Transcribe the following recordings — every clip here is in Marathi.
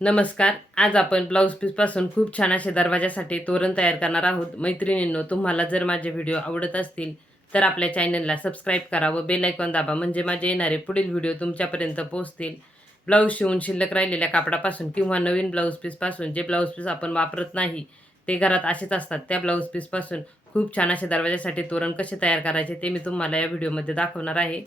नमस्कार. आज आपण ब्लाऊज पीसपासून खूप छान असे दरवाजासाठी तोरण तयार करणार आहोत. मैत्रिणींनो तुम्हाला जर माझे व्हिडिओ आवडत असतील तर आपल्या चॅनलला सबस्क्राईब करा व बेलायकॉन दाबा. म्हणजे माझे येणारे पुढील व्हिडिओ तुमच्यापर्यंत पोहोचतील. ब्लाऊज शिवून शिल्लक राहिलेल्या कापडापासून किंवा नवीन ब्लाऊज पीसपासून जे ब्लाऊज पीस आपण वापरत नाही ते घरात असेच असतात. त्या ब्लाऊज पीसपासून खूप छान असे दरवाजासाठी तोरण कसे तयार करायचे ते मी तुम्हाला या व्हिडिओमध्ये दाखवणार आहे.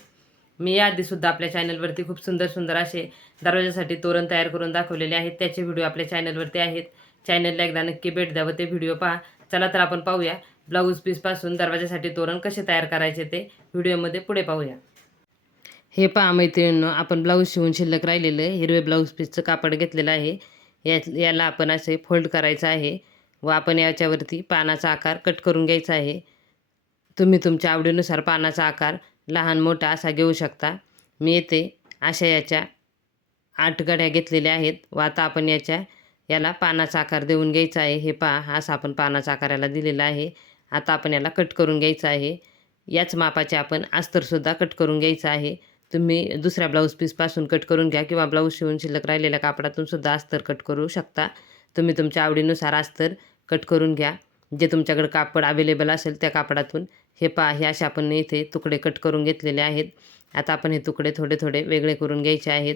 मी याआधीसुद्धा आपल्या चॅनलवरती खूप सुंदर सुंदर असे दरवाजासाठी तोरण तयार करून दाखवलेले आहेत. त्याचे व्हिडिओ आपल्या चॅनलवरती आहेत. चॅनलला एकदा नक्की भेट द्यावं ते व्हिडिओ पहा. चला तर आपण पाहूया ब्लाऊज पीसपासून दरवाजासाठी तोरण कसे तयार करायचे ते व्हिडिओमध्ये पुढे पाहूया. हे पहा मैत्रिणींनो आपण ब्लाऊज शिवून शिल्लक राहिलेलं हिरवे ब्लाऊज पीसचं कापड घेतलेलं आहे. या याला आपण असे फोल्ड करायचं आहे व आपण याच्यावरती पानाचा आकार कट करून घ्यायचा आहे. तुम्ही तुमच्या आवडीनुसार पानाचा आकार लहान मोठा असा घेऊ शकता. मी येथे अशा याच्या आठ गड्या घेतलेल्या आहेत. व आता आपण याच्या याला पानाचा आकार देऊन घ्यायचा आहे. हे पहा असा आपण पानाचा आकार याला दिलेला आहे. आता आपण याला कट करून घ्यायचं आहे. याच मापाचे आपण अस्तरसुद्धा कट करून घ्यायचं आहे. तुम्ही दुसऱ्या ब्लाऊज पीसपासून कट करून घ्या किंवा ब्लाऊज शिवून शिल्लक राहिलेल्या कापडातून सुद्धा अस्तर कट करू शकता. तुम्ही तुमच्या आवडीनुसार अस्तर कट करून घ्या. जे तुमच्याकडे कापड अवेलेबल असेल त्या कापडातून हे पा हे असे आपण इथे तुकडे कट करून घेतलेले आहेत. आता आपण हे तुकडे थोडे थोडे वेगळे करून घ्यायचे आहेत.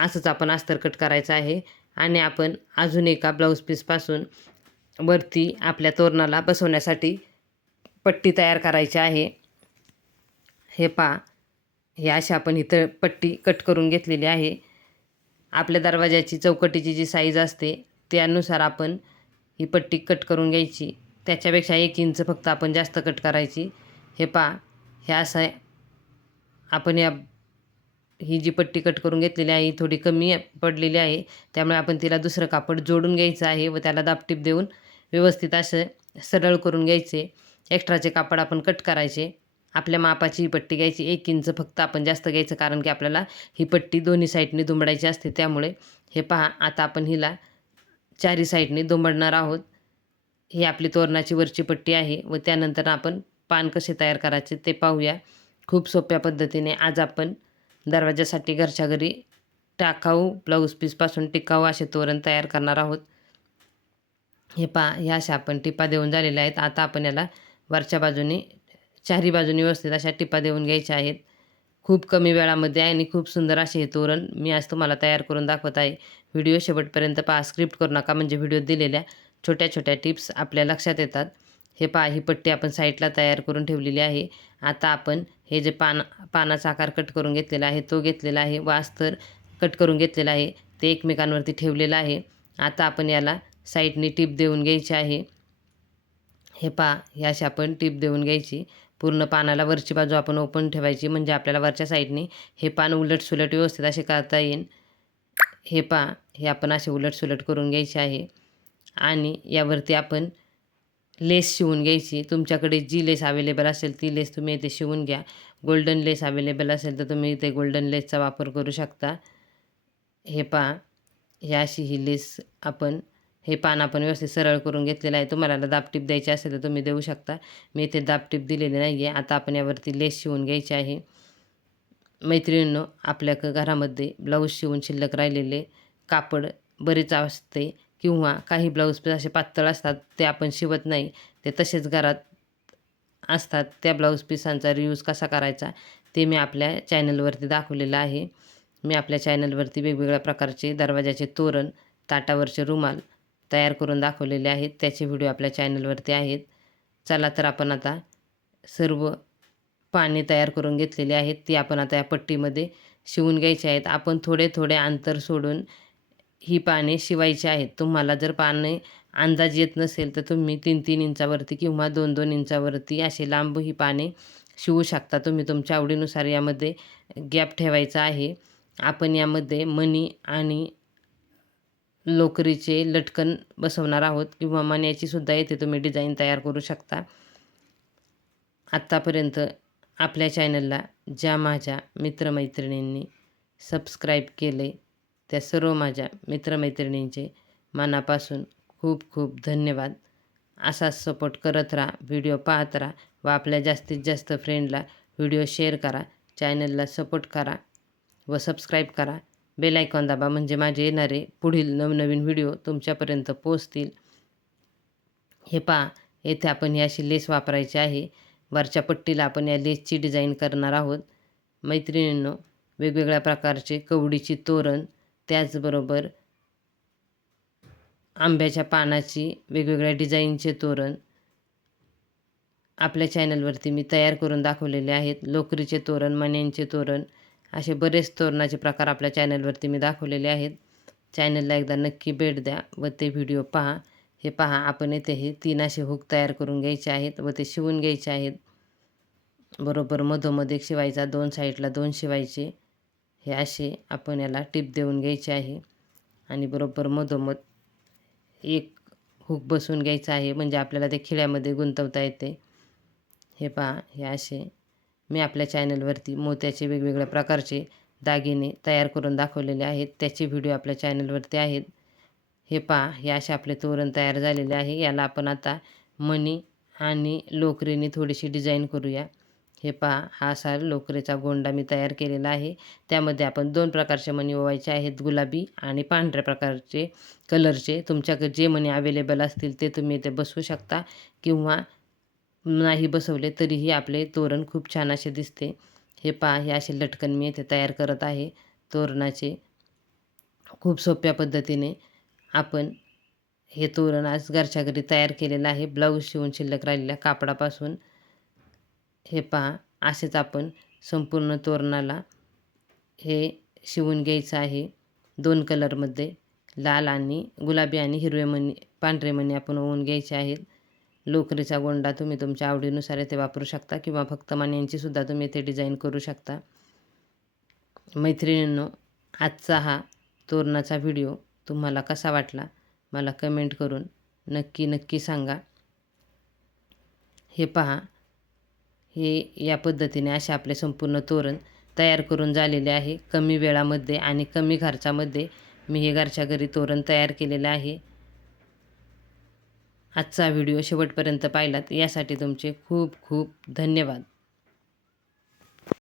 असंच आपण अस्तर कट करायचं आहे. आणि आपण अजून एका ब्लाऊज पीसपासून वरती आपल्या तोरणाला बसवण्यासाठी पट्टी तयार करायची आहे. हे पा हे अशी आपण इथं पट्टी कट करून घेतलेली आहे. आपल्या दरवाजाची चौकटीची जी साईज असते त्यानुसार आपण ही पट्टी कट करून घ्यायची. त्याच्यापेक्षा एक इंच फक्त आपण जास्त कट करायची. हे पहा हे असं आहे. आपण या ही जी पट्टी कट करून घेतलेली आहे ही थोडी कमी पडलेली आहे. त्यामुळे आपण तिला दुसरं कापड जोडून घ्यायचं आहे व त्याला दापटीप देऊन व्यवस्थित असं सरळ करून घ्यायचे. एक्स्ट्राचे कापड आपण कट करायचे. आपल्या मापाची ही पट्टी घ्यायची. एक इंच फक्त आपण जास्त घ्यायचं कारण की आपल्याला ही पट्टी दोन्ही साईडने दुमडायची असते. त्यामुळे हे पहा आता आपण हिला चारी साईडने दुमडणार आहोत. ही आपली तोरणाची वरची पट्टी आहे. व त्यानंतर आपण पान कसे तयार करायचे ते पाहूया. खूप सोप्या पद्धतीने आज आपण दरवाजासाठी घरच्या घरी टाकाऊ ब्लाऊज पीसपासून टिकाऊ असे तोरण तयार करणार आहोत. हे पहा ह्या अशा आपण टिपा देऊन झालेल्या आहेत. आता आपण याला वरच्या बाजूने चारी बाजूने व्यवस्थित अशा टिपा देऊन घ्यायच्या आहेत. खूप कमी वेळामध्ये आहे आणि खूप सुंदर असे हे तोरण मी आज तुम्हाला तयार करून दाखवत आहे. व्हिडिओ शेवटपर्यंत पहा स्क्रिप्ट करू नका. म्हणजे व्हिडिओ दिलेल्या छोट्या छोट्या टिप्स आपल्या लक्षात येतात. हे पा ही पट्टी आपण साईडला तयार करून ठेवलेली आहे. आता आपण हे जे पान पानाचा आकार कट करून घेतलेला आहे तो घेतलेला आहे. वास्तर कट करून घेतलेला आहे. ते एकमेकांवरती ठेवलेलं आहे. आता आपण याला साईडने टीप देऊन घ्यायची आहे. हे पहा हे अशी आपण टीप देऊन घ्यायची. पूर्ण पानाला वरची बाजू आपण ओपन ठेवायची म्हणजे आपल्याला वरच्या साईडने हे पान उलट सुलट व्यवस्थित असे करता येईल हे पहा हे आपण असे उलट सुलट करून घ्यायचे आहे. आणि यावरती आपण लेस शिवून घ्यायची. तुमच्याकडे जी लेस अवेलेबल असेल ती लेस तुम्ही इथे शिवून घ्या. गोल्डन लेस अवेलेबल असेल तर तुम्ही इथे गोल्डन लेसचा वापर करू शकता. हे पहा ह्या अशी ही लेस आपण हे पान आपण व्यवस्थित सरळ करून घेतलेलं आहे. तुम्हाला दाबटीप द्यायची असेल तर तुम्ही देऊ शकता. मी इथे दाबटीप दिलेली नाही आहे आता आपण यावरती लेस शिवून घ्यायची आहे. मैत्रिणींनो आपल्या क- घरामध्ये ब्लाऊज शिवून शिल्लक राहिलेले कापड बरेच असते. किंवा काही ब्लाऊज पीस असे पातळ असतात ते आपण शिवत नाही. ते तसेच घरात असतात. त्या ब्लाऊज पिसांचा रियूज कसा करायचा ते मी आपल्या चॅनलवरती दाखवलेलं आहे. मी आपल्या चॅनलवरती वेगवेगळ्या प्रकारचे दरवाजाचे तोरण ताटावरचे रुमाल तयार करून दाखवलेले आहेत. त्याचे व्हिडिओ आपल्या चॅनलवरती आहेत. चला तर आपण आता सर्व पाने तयार करून घेतलेली आहेत. ती आपण आता या पट्टीमध्ये शिवून घ्यायची आहेत. आपण थोडे थोडे अंतर सोडून ही पाने शिवायची आहेत. तुम्हाला जर पाने अंदाज येत नसेल तर तुम्ही तीन तीन इंचावरती किंवा दोन दोन इंचावरती असे लांब ही पाने शिवू शकता. तुम्ही तुमच्या आवडीनुसार यामध्ये गॅप ठेवायचा आहे. आपण यामध्ये मणी आणि लोकरीचे लटकन बसवणार आहोत किंवा मण्याची सुद्धा येथे तुम्ही डिझाईन तयार करू शकता. आत्तापर्यंत आपल्या चॅनलला ज्या माझ्या मित्रमैत्रिणींनी सबस्क्राईब केले त्या सर्व माझ्या मित्रमैत्रिणींचे मनापासून खूप खूप धन्यवाद. असाच सपोर्ट करत राहा व्हिडिओ पाहत राहा व आपल्या जास्तीत जास्त फ्रेंडला व्हिडिओ शेअर करा चॅनलला सपोर्ट करा व सबस्क्राईब करा. बेल आयकॉन दाबा म्हणजे माझे येणारे पुढील नवनवीन व्हिडिओ तुमच्यापर्यंत पोहोचतील. हे पहा येथे आपण ही अशी लेस वापरायची आहे. वरच्या पट्टीला आपण या लेसची डिझाईन करणार आहोत. मैत्रिणींनो वेगवेगळ्या प्रकारचे कवडीची तोरण त्याचबरोबर आंब्याच्या पानाची वेगवेगळ्या डिझाईनचे तोरण आपल्या चॅनलवरती मी तयार करून दाखवलेले आहेत. लोकरीचे तोरण मण्यांचे तोरण असे बरेच तोरणाचे प्रकार आपल्या चॅनलवरती मी दाखवलेले आहेत. चॅनलला एकदा नक्की भेट द्या व ते व्हिडिओ पहा. हे पहा आपण येथे हे तीन असे हुक तयार करून घ्यायचे आहेत व ते शिवून घ्यायचे आहेत. बरोबर मधोमध एक शिवायचा दोन साईडला दोन शिवायचे. हे असे आपण याला टिप देऊन घ्यायचे आहे. आणि बरोबर मधोमध एक हुक बसून घ्यायचा आहे. म्हणजे आपल्याला ते खिळ्यामध्ये गुंतवता येते. हे पहा हे असे मी आपल्या चॅनलवरती मोत्याचे वेगवेगळ्या प्रकारचे दागिने तयार करून दाखवलेले आहेत. त्याचे व्हिडिओ आपल्या चॅनलवरती आहेत. हे पहा हे असे आपले तोरण तयार झालेले आहे. याला आपण आता मणी आणि लोकरीने थोडीशी डिझाईन करूया. हे पहा हा असा लोकरीचा गोंडा मी तयार केलेला आहे. त्यामध्ये आपण दोन प्रकारचे मणी ओवायचे आहेत गुलाबी आणि पांढऱ्या प्रकारचे कलरचे. तुमच्याकडे जे मणी अवेलेबल असतील ते तुम्ही इथे बसवू शकता किंवा नाही बसवले तरीही आपले तोरण खूप छान असे दिसते. हे पहा हे असे लटकन मी इथे तयार करत आहे. तोरणाचे खूप सोप्या पद्धतीने आपण हे तोरण आज घरच्या घरी तयार केलेलं आहे. ब्लाऊज शिवून शिल्लक राहिलेल्या कापडापासून. हे पहा असेच आपण संपूर्ण तोरणाला हे शिवून घ्यायचं आहे. दोन कलरमध्ये लाल आणि गुलाबी आणि हिरवे मणी पांढरे मणी आपण ओवून घ्यायचे आहेत. लोकरीचा गोंडा तुम्ही तुमच्या आवडीनुसार इथे वापरू शकता किंवा फक्त मान्यांचीसुद्धा तुम्ही येथे डिझाईन करू शकता. मैत्रिणींनो आजचा हा तोरणाचा व्हिडिओ तुम्हाला कसा वाटला मला कमेंट करून नक्की नक्की सांगा. हे पहा हे या पद्धतीने असे आपले संपूर्ण तोरण तयार करून झालेले आहे. कमी वेळामध्ये आणि कमी खर्चामध्ये मी हे घरच्या घरी तोरण तयार केलेलं आहे. आजचा व्हिडिओ शेवटपर्यंत पाहिलात यासाठी तुमचे खूप खूप धन्यवाद.